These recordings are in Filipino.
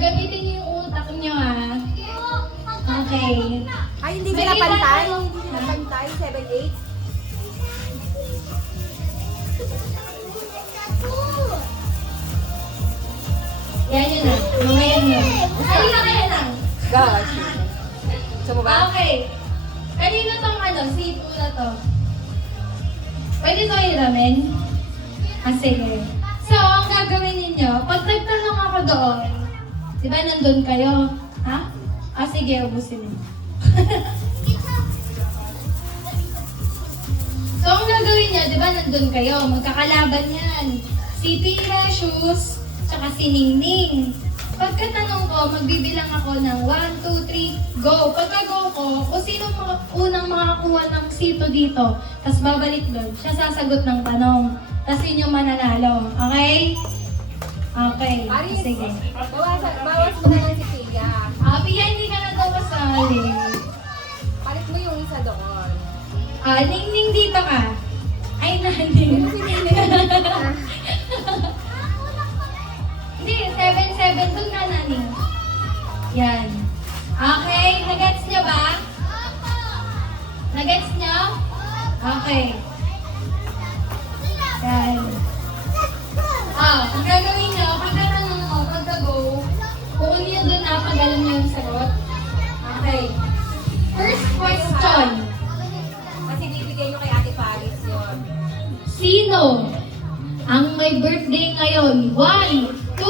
gamitin niyo yung utak niyo, ha? Okay. Ay, hindi sila pantay. Hindi sila pantay. 7, 8. Yan yun na. Mamaya nyo. Ay, mamaya lang. Gosh. Gusto mo ba? Okay. Kanino tong C2 na to? Pwede to hiramin? Sige. So, ang gagawin ninyo, pag nagtanong ako doon, di ba nandun kayo? Ha? Sige, ubusin mo. So, ang gagawin niya, di ba nandun kayo? Magkakalaban yan. Si Precious, tsaka si Ningning. Pagkatanong ko, magbibilang ako ng 1, 2, 3, go. Pagka-go ko, kung sino unang makakuha ng sito dito, tapos babalik doon, siya sasagot ng tanong. Tapos yun yung mananalo. Okay? Okay. Aris, Sige. bawas mo na lang si Pia. Pia, hindi ka na daw kasali. Palit mo yung isa doon. Ningning dito ka. Ay, naning. Sino si Nini? Hindi, 7-7 doon ka, naning. Yan. Okay, nagets niyo ba? Nagets niyo? Okay. Yan. Ang gagawin niyo, pagkatanong mo, pagka-go, kung niyo doon na, pag alam niyo yung sagot. Okay. First question. Kasi bibigay nyo kay Ate Paris yun. Sino ang may birthday ngayon? 1, 2, 3.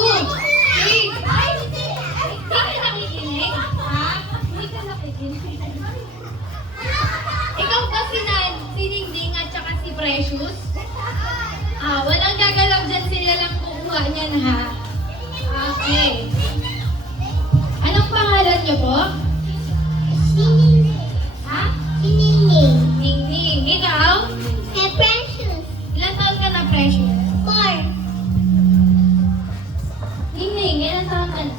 Ay, hindi ka nakikinig? Ha? Hindi ka nakikinig? Ikaw ba si Ningning at saka si Precious? Walang gagalaw dyan, sila lang kukuha niyan, ha? Okay. Anong pangalan niyo po? Ha? Ningning. Ikaw? Ilan taon ka na, Precious? 4. Ningning, ilan taon ka na?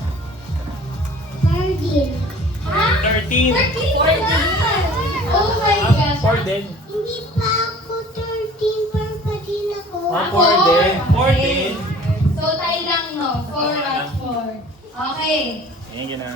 13. Ha? 13. 13 ka na! Oh my gosh. 4 din. Hindi pa ako 13, pero pa din ako. 4 din. 4 din. So, tayo lang, no? 4 at 4. Okay. Ayan, ganun.